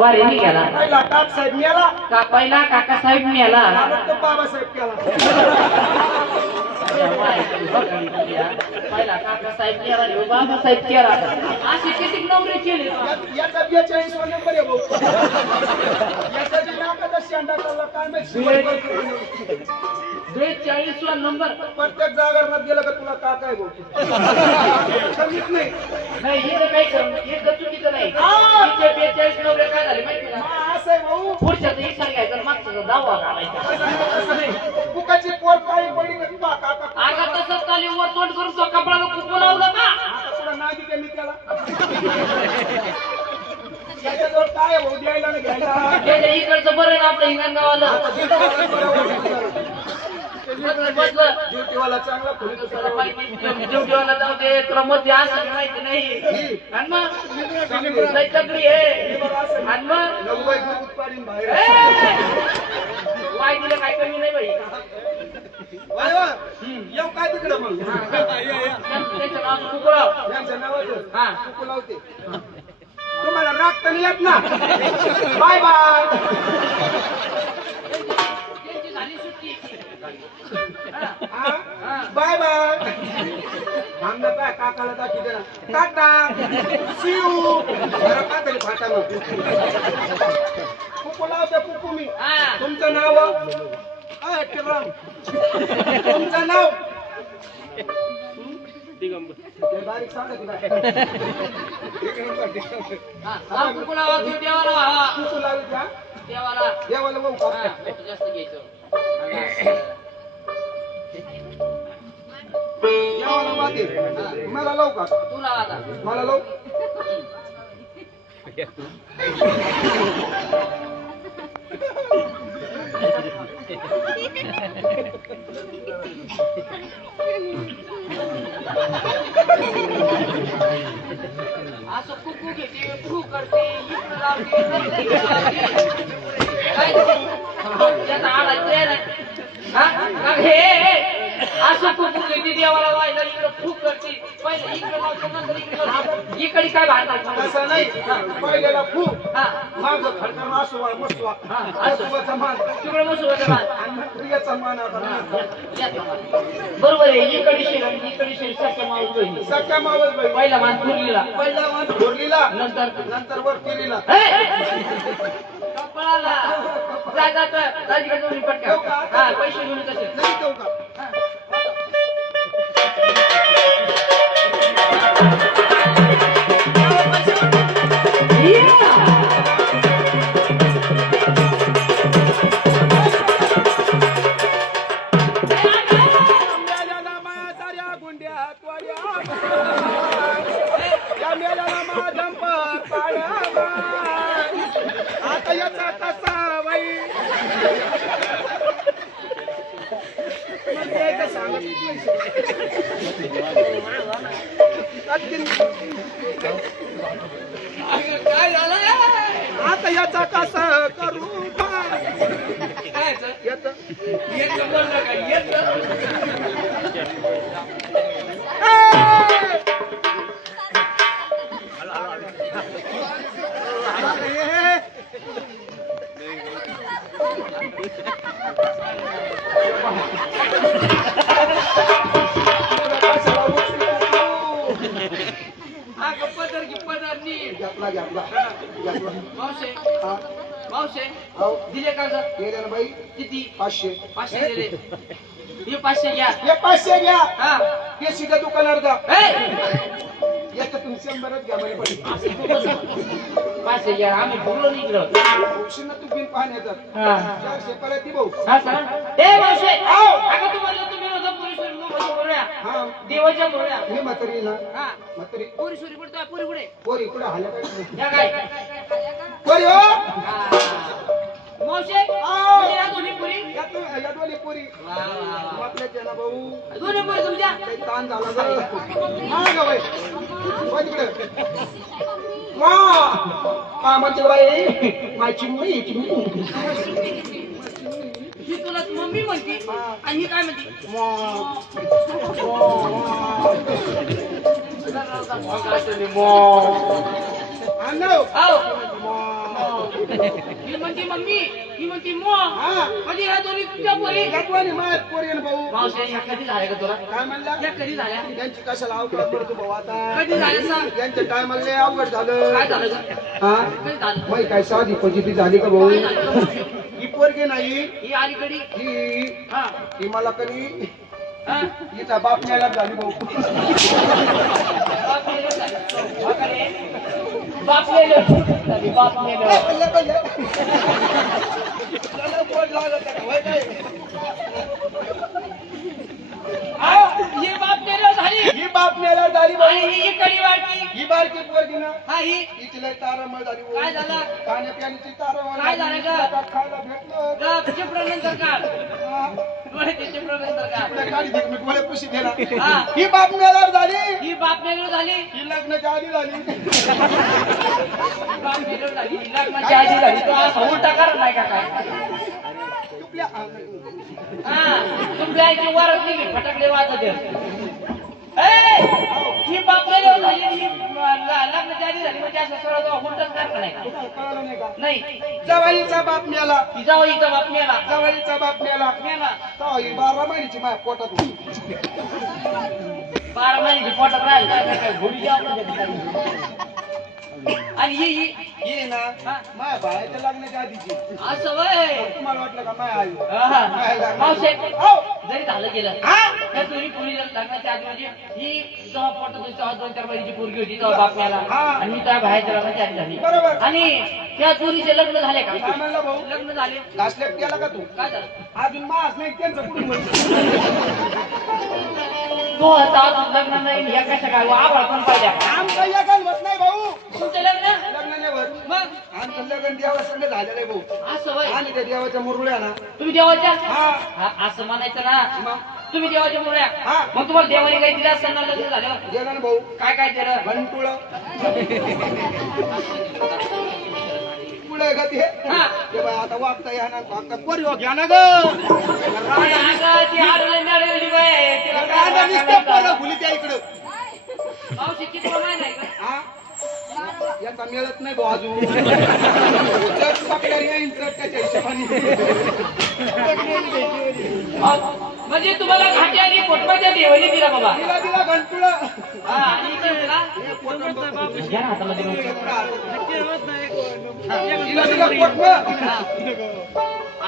वारे निघाला पहिला काक साहेब मेला का पहिला काकासाहेब मेला तो बाबासाहेब केला पहिला काकासाहेब मेला ह्यो बाबासाहेब केला असे किती नवरे केले याचा 42 वा नंबर आहे भाऊ याचा जे नाकाचा शेंडा काढला काय माहिती 42 वा नंबर प्रत्येक जागरणात गेलं का तुला का काय भाऊ कमीच नाही नाही हे काही हे चुकीचं नाही इथे 42 नवरे काय झाले माहिती का असं आहे भाऊ पुढच्याचा इशारा घ्यायचा आणि मागचा दावा घालायचा असं नाही फुकाची पोट पाळी पडी का काका आगा तसंच चाली वर तोंड करून तो कपडाला कुकू लावलं का आता तुला नादी कमी त्याला त्याच्याजवळ काय आहे भाऊ द्यायला नाही घ्यायला त्याच्या इकडचं बरं आहे ना आपलं हिंगणगावाला ड्युटीवाला चांगला ड्युटीवाला जाऊ दे तुला मध्ये असं माहिती नाही आणि मग लय चकरी आहे आणि मग वाय दिलं काय कमी नाही बाई येऊ काय तिकडं मग त्याचं नाव कुकुराव यांचं नावाचं हा कुकू लावते तुम्हाला राग तर येत ना बाय बाय त्यांची झाली सुट्टी बाय बाय आमदा काय काकाला दाखवते ना टाटा सी यू जरा काय तरी फाटा मग कुकू लावते कुकू मी तुमचं नाव तुमचं नाव बारीक सांगत कुकू लावा तू देवाला कुकू लावी का देवाला देवाला भाऊ का जास्त घ्यायचं देवाला वाटे मला लावू का तू लावा आता मला लावू असं कुकू घेते फू करते इकडं लावते काय त्याचा आवाज असं कुकू घेते देवाला व्हायला इकडं फूक करते पहिले इकडे लावते नंतर इकडे इकडे काय भांडणार असं नाही पहिल्याला फू हा माग खडका मासुवा मसुवा आसुवाचा मान तिकडे मसूर आणि प्रियाचा मान आता बरोबर आहे इकडे शेर सख्या मावस बहिणी सख्या मावस बाई पहिला मान थुरलीला पहिला मान थोरलीला नंतर नंतर वर केलीला कपळाला जातात राजकीय दोन्ही पटका हा पैसे घेऊन कसे नाही देऊ का आता याचा कसा बाई काय झालं आता याचा कसा करू काय याचा येत बोललं का येत हा गप्पा पदर नीट घेतला घेतला घेतला मावशे हा मावशे हो दिले का ग गेले ना बाई किती 500 500 दिले हे 500 घ्या हे 500 घ्या हा हे सीधा दुकानावर जा ए तुम्ही 100च घ्या मला पण 500 घ्या आम्ही बोललो निघलो औषध तू बिन पाहण्याचं हा 400 परत दी भाऊ हा सर ए मावशे अगं तू म्हणलं तुम्ही माझा पुरीश्वरी मध्ये बोलूया हा देवाच्या बोलूया हे म्हातारी ना हा म्हातारी पुरीश्वरी पुढे पुरी पुढे पोरी इकडे हाल्या काय या काय पोरी हो मावशे म्हणजे या दोन्ही पुरी या दोन्ही पोरी वा वा वा आपल्या त्याला भाऊ दोन्ही पुरी तुमच्या काही ताण झाला जर हा ग बाई हो तिकडे वा का म्हणते बाई माझी मुली ही तुला मम्मी म्हणते आणि ही काय म्हणते आणव आओ ही म्हणती मम्मी, ही म्हणती मो. हा म्हणजे ह्या दोन्ही तुझ्या पोरी. गटवानी माय पोरी आहे ना भाऊ. मावशी ह्या कधी झाल्या का तुला? काय म्हणला ह्या कधी झाल्या? यांची कशाला अवकाश पडतो भाऊ आता. कधी झाल्या सांग? यांच्या टायमाला लय अवघड झालं. काय झालं ग? हा कधी झालं? मग काय साधी फजिती झाली का भाऊ. काय झालं ग मावशी? ही पोरगी नाही ही अलीकडी. हा ही मला कधी हा. हिचा बाप न्यायला झाली भाऊ. बाप मेलं झालं. हा का रे? बाप मेलं. बाप मेलं. पहिले पहिले. त्याला बोल लागत आहे, होय काय? हा, ही बाप मेलं झाली. ही बाप न्यायला झाली आणि भाऊ. ही कडी वाटली. ही बारकी पोरगी ना हा ही हिची लय तारांबळ झाली भाऊ. काय झालं? खाण्यापिण्याची तारांबळ काय झाली. झालं ग? आता खायला भेटलं. ग चिपळानंतर काढ. हा. डोळ्याचे चिपळानंतर काढ. त्या गाडीत एक मी डोळे पुशी दिला. हा. ही बाप न्यायला झाली. ही बाप मेलं झाली. ही लग्नाच्या आधी झाली. बाप मेलं झाली. लग्नाच्या आधी झाली. तो असा उलटा करत नाही का काय? तुपल्या हा तुमच्या आईची वारच निघी फटाकडे वाजत ही बाप मेल्यावर झाली आणि ही लग्नाच्या आधी झाली म्हणजे असं सरळ तो उलटच करत नाही का? कळलं नाही का? नाही जवाईचा बाप मेला. ती जावईचा बाप मेला. जवाईचा बाप मेला. मेला. तेव्हा ही 12 महिन्याची माझ्या पोटात होती. 12 महिन्याची पोटात राहिली काय काय घोडी आपल्या आणि ही ही ना हा. माझ्या बाळाच्या लग्नाच्या आधीची. असं वय तुम्हाला वाटलं का माय आई? मावशे हो. जरी झालं गेलं हा? त्या तुम्ही पुरीला लग्नाच्या आधी म्हणजे ही जेव्हा पोटात होती तेव्हा 2-4 महिन्याची पोरगी होती तेव्हा बाप मिळाला हा. आणि मी त्या बाहेरच्या लग्नाच्या आधी झाली बरोबर. आणि त्या चोरीचे लग्न झाले का? काय म्हणला भाऊ? लग्न झाले. घासलेट केला का तू? काय झालं? अजून मास नाही त्यांचं कुठून म्हणतो. तो आता अजून लग्न नाही या कशा काय आभाळ पण पाहिल्या आमचं या होत नाही भाऊ. तुमचं लग्न लग्न नाही होत. मग आमचं लग्न देवासंग झालेलं आहे भाऊ. असं वय आणि त्या देवाच्या मुरळ्या ना. तुम्ही देवाच्या हा. हा, असं म्हणायचं ना मग तुम्ही देवाच्या मुळे हा. मग तुम्हाला देवाने काही दिलं असताना लग्न झाल्यावर गेला ना भाऊ. काय काय दिलं? घंटुळ पुढे गती हा. ते बाय आता वागता या ना वागता पोरी हो घ्या ना ग. आणि अगं ती आडवली नडवली बाई, तिला काय वाकायला भुली त्या इकडं. मावशी किती प्रमाण आहे का? हा? याचा मिळत नाही भाऊ अजून. चट पकडल्यावर येईन चट त्याच्या हिशोबाने. म्हणजे तुम्हाला घाटी आणि पोटपाच्या देवाने दिला बाबा. दिला दिला घंटुळ. हा, आणि इथे दिला? घ्या ना हातामध्ये मग. दिला दिला पोटभर. हा.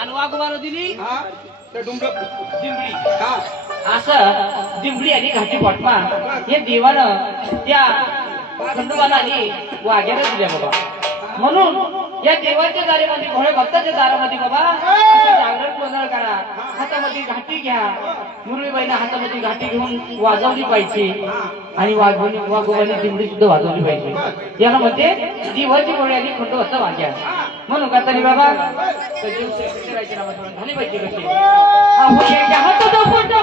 आणि वाघोबाला दिली हा त्या डुंगर. दिंबडी. हा असं दिंबडी आणि घाटी पोटमा हे देवानं त्या खंडोबाला आणि वाघ्याला दिल्या बाबा. म्हणून या देवाच्या दारामध्ये भोळे भक्ताच्या दारामध्ये बाबा असं जागरण गोंधळ करा. हातामध्ये घाटी घ्या. मुरळीबाईनं हातामध्ये घाटी घेऊन वाजवली पाहिजे आणि वाघोबाने दिंबडी सुद्धा वाजवली पाहिजे. याला म्हणते देवाची भोळे आणि खंडोबाचा वाघ्या. म्हणून का तरी बाबा झाली पाहिजे कशी हातात फोटो